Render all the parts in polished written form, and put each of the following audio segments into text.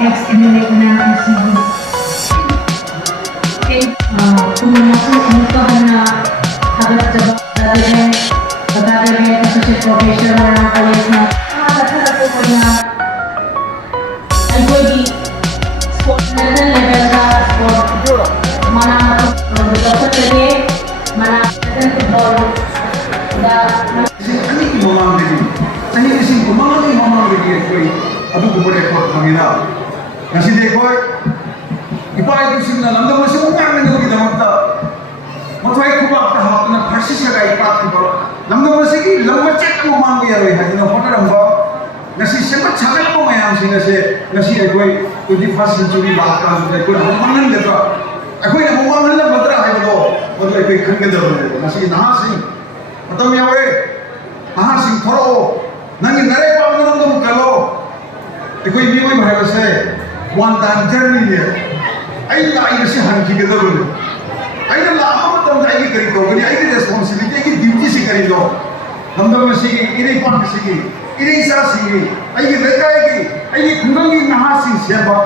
ex-emulate na natin si okay, kung nasusunod na sabat-sabat Pagkagaling associate professor na kalis na nakakasarap po na ay pwede sport na level sa sport mana sa kanya mana sa football ani ki mamang ani kasi mamang koi adu ko bole ko kamina kasi de koi ipai ko sinna lamda mo sa ungang na kita magta mithoi ko ba ta hak na pharsi sa kai pa ko lamda mo sigi lamma check mo mang ya roi ha na photo ramba nasi semat chagal mo mayam singa se nasi ai koi 21st century ba ka ko mangan de ka akoi na mangan la madra hai bo madra koi khang ge da nasi na sing matam ya we ha sing thoro nangi nare pa mo dum kalo akoi bi moi bhai se one time journey ne ai la ai se han ki ge da bo ai la ama matam ai ki kari ko ni ai ki responsibility ki duty se kari do हम लोग से इरे पांच से इरे सा से आई के लेकर के आई के खुंगंगी नहा सिंह सेबा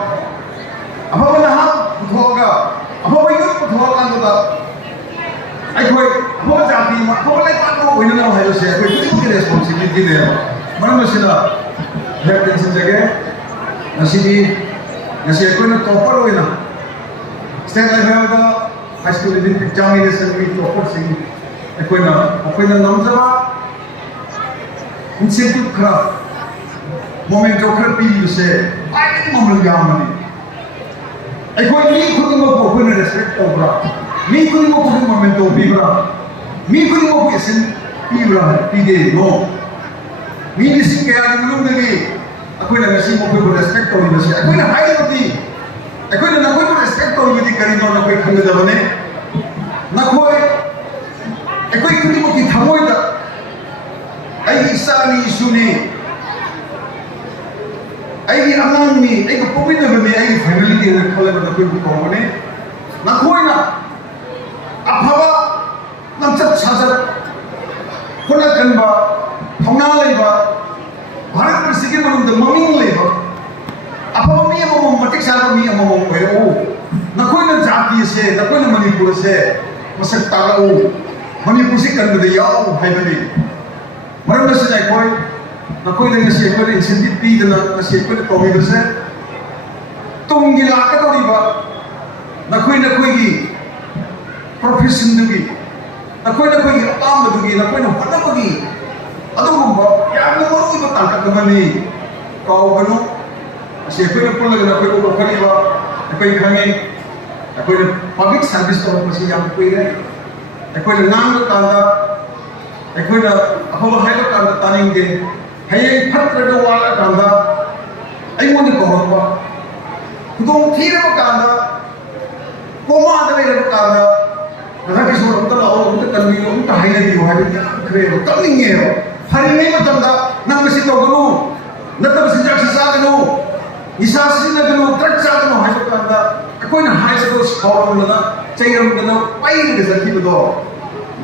अब वो नहा उठोगा अब वो यो उठोगा तो आई कोई वो जाती में वो ले पांच को कोई ना है से कोई की रिस्पांसिबिलिटी दे मन में से ना है टेंशन जगह नसीबी नसी कोई ना टॉपर होई ना स्टेट लेवल का हाई स्कूल एग्जामिनेशन में टॉपर से कोई ना नमजवा incentive kara moment kara pi se ai mamul yamani ai koi ni khudi mo ko na respect obra mi khudi mo ko moment to bibra mi khudi mo ko sen bibra pi de no mi ni sin kaya ni mulum de akoi na ngasi mo ko respect to ni se akoi na hai ti akoi na koi ko respect to ni kari no na koi khang da bane na koi akoi khudi mo ki thamoi da ai isani suni ai amang ni ai ko pumi na bani ai family ke na khala ba ko ko ne na khoi na aphaba nam chat chajat khona kan ba thongna lai ba bharat par sikir manum da maming lai ba aphaba mi amam matik sa mi amam ko o na khoi na jati se na khoi na manipur se masak ta o manipur se kan da yaw hai ba ni मरम से जाय कोई न कोई ने से कोई incentive P दना न से कोई टोमी बसे तुम गी लाक तोरी बा न कोई की प्रोफेशन दुगी न कोई की अपाम दुगी न कोई न पता बगी अदुम बा या न मरु बा ताक कमनी काउ बनो से कोई न पुल न कोई को खरी बा कोई खंगे कोई न पब्लिक सर्विस तो पसी या कोई रे कोई न नाम कांदा अखोना अफब हाइलो कांदा तानिंगे हये फत्रदो वाला कांदा अइमोन कोहबा खुदों थीरब कांदा कोमा दलेरब कांदा नथाकि सोर उत लाओ उत कन्वी उत हाइले दी वाली खरे कमिंगे हो हरिने मतमदा नंगसि तोगनो नतब सिजाक सागनो इसासि नगनो त्रक सागनो हाइलो कांदा अखोना हाइलो स्कॉलर लना चैरम गनो पाइन के सखी बदो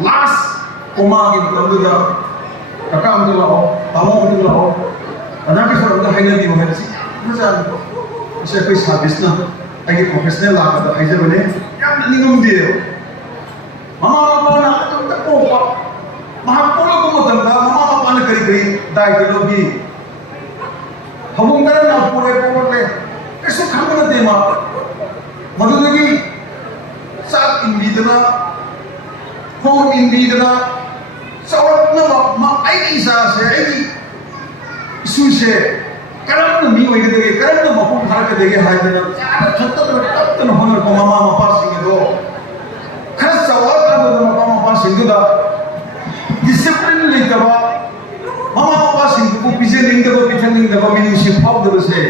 लास्ट कोमा की तंदुदा ककाम तो लाओ तामो तो लाओ अना के सोर द हाइले दी हो है मजा से कोई सर्विस ना आगे प्रोफेशनल लागा तो हाइजे बने याम निगम दे मामा पापा ना तुम तक को महा पोलो को मतंदा मामा पापा ने करी दायित्व लोगी हम करे ना पूरे पोले कैसे खाम ना दे मा मधुनगी सात इंबीदना फोन इंबीदना सौरभ ना मा आई सा से आई इशू से करम ना मी होई के करम ना मपुन खा के देगे हाय ना चार छत्त तब न होनर को मामा मपा सिंह दो खस सवाल का दो मामा मपा सिंह दा डिसिप्लिन लेतबा मामा मपा सिंह को पीछे लिंग दो पीछे लिंग दो मिनी से फाव दो से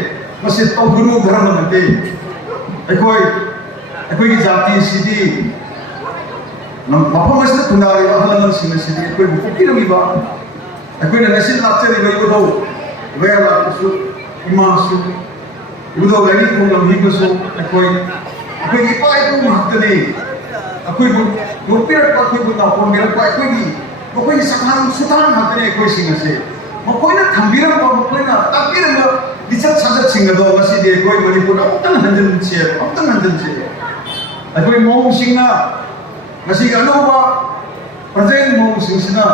मसे तो गुरु धर्म नते अखोई की जाति सिटी मफम से खुनारे अहलन सिंह सिटी कोई बुकी रमी बा अखोई ने नसिल लाचरी बई को दो वेला सु इमासु उदो गनी को लमी को सु अखोई की पाई को महत्तने अखोई को रुपया अखोई को ना फोन मेरा पाई को की सखान सुतान हतने अखोई सिंह से ꯃꯈꯣꯏꯅ ꯊꯝꯕꯤꯔꯝꯕ ꯃꯈꯣꯏꯅ ꯇꯥꯛꯄꯤꯔꯝꯕ ꯂꯤꯆꯠ ꯁꯥꯖꯠꯁꯤꯡ ꯑꯗꯣ ꯉꯁꯤꯗꯤ ꯑꯩꯈꯣꯏ ꯃꯅꯤꯄꯨꯔꯗ ꯑꯃꯨꯛꯇꯪ ꯍꯟꯖꯤꯟꯁꯦ ꯑꯩꯈꯣꯏ ꯃꯧꯁꯤꯡꯅ ꯉꯁꯤꯒꯤ ꯑꯅꯧꯕ ꯄ꯭ꯔꯖꯦꯟ ꯃꯧꯁꯤꯡꯁꯤꯅ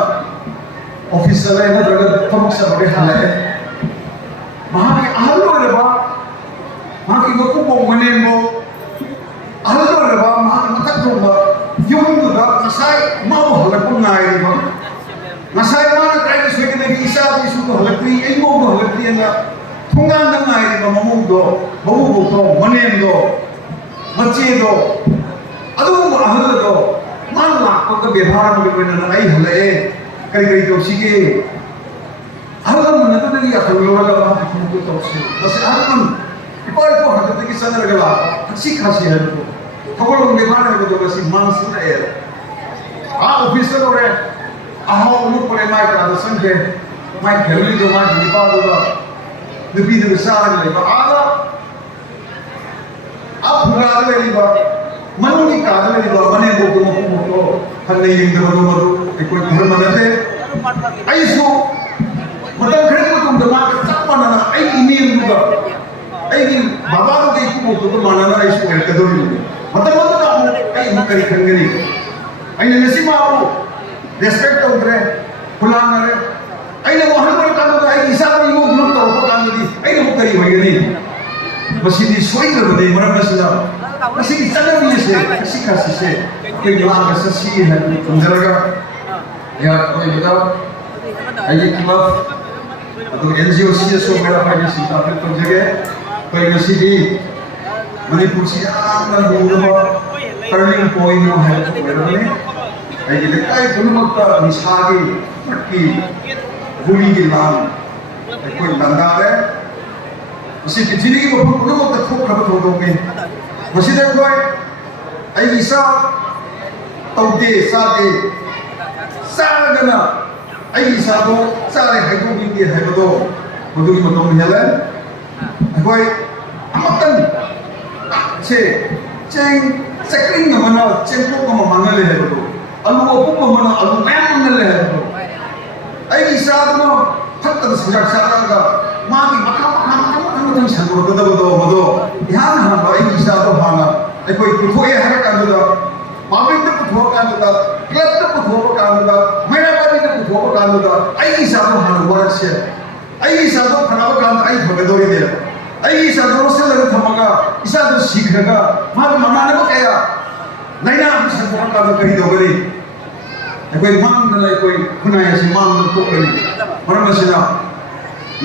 ꯑꯣꯐꯤꯁ ꯆꯠꯂꯦ ꯅꯠꯇ꯭ꯔꯒ ꯊꯕꯛ ꯆꯠꯄꯒꯤ ꯍꯜꯂꯛꯑꯦ ꯃꯍꯥꯛꯀꯤ ꯑꯍꯜ ꯑꯣꯏꯔꯕ ꯃꯍꯥꯛꯀꯤ ꯃꯀꯨꯕꯣꯛ ꯃꯅꯦꯝꯕꯣꯛ ꯑꯍꯜ ꯑꯣꯏꯔꯕ ꯃꯍꯥꯛꯀꯤ ꯃꯊꯛ ꯊꯣꯡꯕ ꯌꯨꯝꯗꯨꯗ ꯉꯁꯥꯏ ꯃꯥꯕꯨ ꯍꯜꯂꯛꯄ ꯉꯥꯏꯔꯤꯕ Masai mana kaya suwede lagi isa isu ko halakri ay mo ko halakri na thungan na ngai ba mamugdo to manemdo machido adu ahado man la ko ka ବ୍ୟବହାର mo na ai halae kari to sige ahado na to dali akhlo wala ba ko to si bas ahado ipar ko hado ki sana gala si khasi hai ko thogol ବ୍ୟବହାର ko to si man su e officer ore Ahau umur pun mai kerana sengke, mai family tu mai di bawah tu lah, lebih dari besar lagi. Ada, apa ada lagi bah, mana ni ada lagi bah, mana yang buku, hanya yang terbaru ikut thouram nanti. Aisu, macam kerana tu demam tak mana, ini juga, ini bapa tu ikut tu mana aisu kerana macam kamu, kari kari, ini nasi mahu. Respect to dre, pulang nare. Aina mo hanapin ka ay isa ko yung grupo to ko kami di. Aina mo kari magani. Masih di suai na bade marami sila. Masih isa na niya siya, kasi siya. Kaya yung aga sa siya, tundaraga. Ya, ko yung bitaw. Ay club. Ato NGO siya so mera pa niya siya apit to jage. Kaya masih di Manipur siya ang nagulong turning point ng health meron ay dilekay tulumagta misagi pati huli ki lam ay koy landare kasi pinili mo tulumagta thok khab thodonge kasi da koy ay isa tawde sagana ay isa do sare haido bingi haido modu matong helan ay koy amatan che cheng sekring namana chengko ko mangale haido alu apa pun mana alu memang nilai itu. Ayi saat itu fakta sejak saat itu mati makam tu sanggup betul. Yang apa ayi saat itu mana? Ekoi mithoi hari kan itu, mabing tu mithoi kan itu, klub tu mithoi kan itu, mihellabasingda tu mithoi kan itu. Ayi saat itu mana warak sih? Ayi saat itu mana kan ayi betul dia. Ayi saat itu seluruh thamaga, saat itu sikhraga, mana apa kaya? Naina bisa bukan kalau kiri dogeri. Ekoi mang na ekoi kunaya si mang na tukari. Marama sila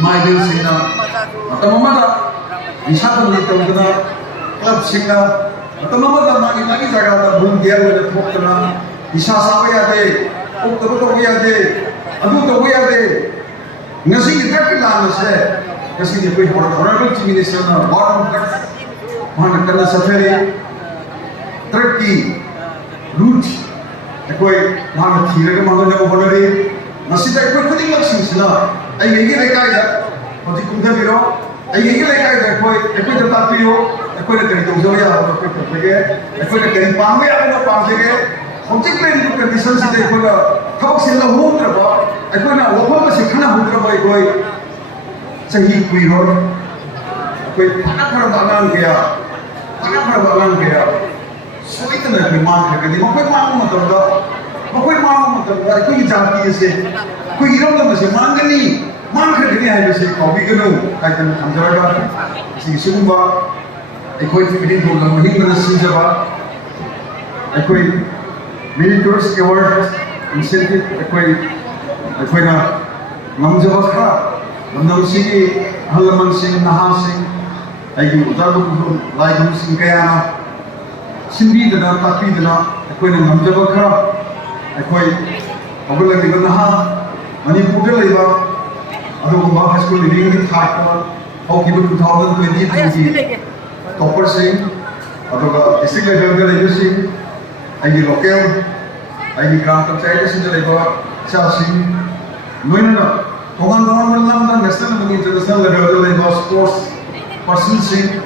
maidil sila. Atamamada isatu ni tawdana club sila. Atamamada lagi jaga ta bundiar wala tukana. Isa sabaya de, ukto to gaya de, adu to gaya de. Ngasi kita kilana se. Kasi ni koi honorable chief minister na bottom cut. Mana kana safari Turkey root ekoi mana thira ka mangane ko bonare masida ekoi khudi maksing sila ai egi lekai da pati kumda biro ai egi lekai da ekoi da tapio ekoi da kari tongso ya ekoi page ekoi da kari pambe ya pambe object plan condition se ekoi da thok sila hutra ba ekoi na lokho ma sikhana hutra ba ekoi sahi kuiro ekoi phara balang gaya Soalnya itu nak memang kerja, makai mahu matar aku ini jati je, aku hidup dalam masa mangani, kerja ni ada je, kau bikin kaitan hamzara, si shinduna, aku ini Keinou Gram Panchayat, aku ini Military Award incentive, aku ini namjawabka, namnamsigi, halaman nahasing, aku utar lainingthou kaya Sindi dana tapi dana ekoi na namjaba khara ekoi abula di bana Manipur da leiba adu ba high school living ni thought how ki 2020 topper sing adu ga district level da leiba sing ai local ai gram panchayat sing da leiba cha sing noina Thougal lam da national and international level da leiba sports person sing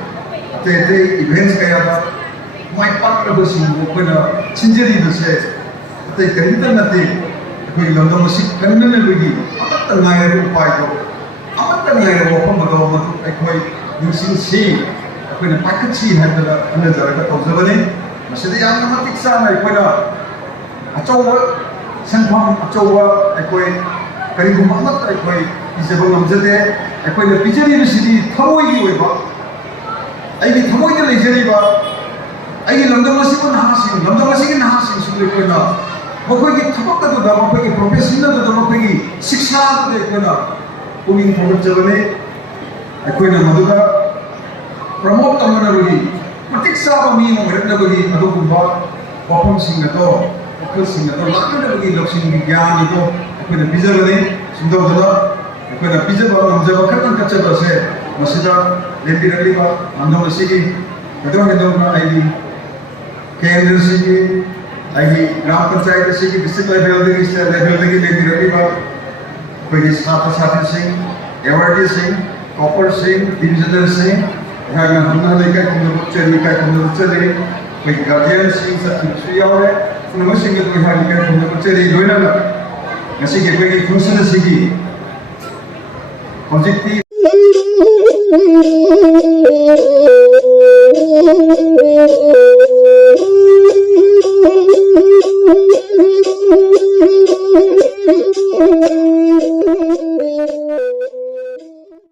te events kaya da mai pakra basi ko na chinjeri do se te karitan nate koi lamda musik kanna me logi ꯑꯃꯠꯇ ꯉꯥꯏꯔꯕ ꯎꯄꯥꯏꯗꯣ ꯑꯃꯠꯇ ꯉꯥꯏꯔꯕ ꯋꯥꯐꯝ ꯑꯗꯣ ꯃꯗꯨ ꯑꯩꯈꯣꯏ ꯅꯤꯡꯁꯤꯡꯁꯤ ꯑꯩꯈꯣꯏꯅ ꯄꯥꯏꯈꯠꯁꯤ ꯍꯥꯏꯕꯗ ꯍꯣꯠꯅꯖꯔꯒ ꯇꯧꯖꯕꯅꯤ ꯃꯁꯤꯗ ꯌꯥꯝꯅ ꯃꯇꯤꯛ ꯆꯥꯅ ꯑꯩꯈꯣꯏꯅ ꯑꯆꯧꯕ ꯁꯦꯟꯐꯝ ꯑꯆꯧꯕ ꯑꯩꯈꯣꯏ ꯀꯔꯤꯒꯨꯝꯕ ꯑꯃꯠꯇ ꯑꯩꯈꯣই ꯄꯤꯖꯕ ꯉꯝꯖꯗꯦ ꯑꯩꯈꯣꯏꯅ ꯄꯤꯖꯔꯤꯕꯁꯤꯗꯤ ꯊꯃꯣꯏꯒꯤ ꯑꯣꯏꯕ ꯑꯩꯒꯤ ꯊꯃꯣꯏꯗ ꯂꯩꯖꯔꯤꯕ ꯑꯩꯒꯤ ꯂꯝꯗꯝ ꯑꯁꯤꯕꯨ ꯅꯍꯥꯁꯤꯡ ꯂꯝꯗꯝ ꯑꯁꯤꯒꯤ ꯅꯍꯥꯁꯤꯡꯁꯤꯕꯨ ꯑꯩꯈꯣꯏꯅ ꯃꯈꯣꯏꯒꯤ ꯊꯕꯛ ꯑꯗꯨꯗ ꯃꯈꯣꯏꯒꯤ ꯄ꯭ꯔꯣꯐꯦꯁꯟ ꯑꯗꯨꯗ ꯃꯈꯣꯏꯒꯤ ꯁꯤꯛꯁꯥ ꯑꯗꯨꯗ ꯑꯩꯈꯣꯏꯅ ꯄꯨꯛꯅꯤꯡ ꯊꯧꯒꯠꯆꯕꯅꯤ ꯑꯩꯈꯣꯏꯅ ꯃꯗꯨꯗ ꯄ꯭ꯔꯃꯣꯠ ꯇꯧꯅꯅꯕꯒꯤ ꯃꯇꯤꯛ ꯆꯥꯕ ꯃꯤ ꯑꯃ ꯑꯣꯏꯔꯛꯅꯕꯒꯤ ꯑꯗꯨꯒꯨꯝꯕ ꯋꯥꯐꯝꯁꯤꯡ ꯑꯗꯣ ꯋꯥꯈꯜꯁꯤꯡ ꯑꯗꯣ ꯂꯥꯛꯅꯅꯕꯒꯤ ꯂꯧꯁꯤꯡꯒꯤ ꯒ꯭ꯌꯥꯟ ꯑꯗꯣ ꯑꯩꯈꯣꯏꯅ ꯄꯤꯖꯕꯅꯤ ꯁꯨꯝꯗꯧꯗꯅ ꯑꯩꯈꯣꯏꯅ ꯄꯤꯖꯕ ꯉꯝꯖꯕ ꯈꯛꯇꯪ ꯀꯠꯆꯕꯁꯦ ꯃꯁꯤꯗ ꯂꯦꯞꯄꯤꯔꯛꯂꯤꯕ ꯂꯝꯗꯝ ꯑꯁꯤꯒꯤ ꯍꯦꯟꯗꯣꯛ ꯍꯦꯟꯗꯣꯛꯅ ꯑꯩꯒꯤ ꯀꯦꯟꯗ꯭ꯔꯁꯤꯒꯤ ꯑꯩꯒꯤ ꯒ꯭ꯔꯥꯝ ꯄꯟꯆꯥꯌꯠ ꯑꯁꯤꯒꯤ ꯗꯤꯁꯇ꯭ꯔꯤꯛ ꯂꯦꯚꯦꯜꯗꯒꯤ ꯁ꯭ꯇꯦꯠ ꯂꯦꯚꯦꯜꯗꯒꯤ ꯂꯩꯕꯤꯔꯛꯂꯤꯕ ꯑꯩꯈꯣꯏꯒꯤ ꯁꯥꯇ꯭ꯔ ꯁꯥꯇ꯭ꯔꯤꯁꯤꯡ ꯑꯦꯋꯥꯔꯗꯤꯁꯤꯡ ꯇꯣꯄꯔꯁꯤꯡ ꯗꯤꯚꯤꯖꯅꯔꯁꯤꯡ ꯑꯩꯍꯥꯛꯅ ꯍꯟꯅ ꯂꯩꯀꯥꯏ ꯈꯨꯟꯗꯕ ꯆꯠꯂꯤ ꯂꯩꯀꯥꯏ ꯈꯨꯟꯗꯕ ꯆꯠꯂꯤ ꯑꯩꯈꯣꯏꯒꯤ ꯒꯥꯔꯖꯤꯌꯟꯁꯤꯡ ꯆꯠꯈꯤꯕꯁꯨ ꯌꯥꯎꯔꯦ ꯄꯨꯝꯅꯃꯛꯁꯤꯡ ꯑꯗꯨ ꯑꯩꯍꯥꯛ ꯂꯩꯀꯥꯏ ꯈꯨꯟꯗꯕ ꯆꯠꯂꯤ ꯂꯣꯏꯅꯅ ꯉꯁꯤꯒꯤ ꯑꯩꯈꯣꯏꯒꯤ ꯐꯪꯁꯟ ꯑꯁꯤꯒꯤ हौजिक्ति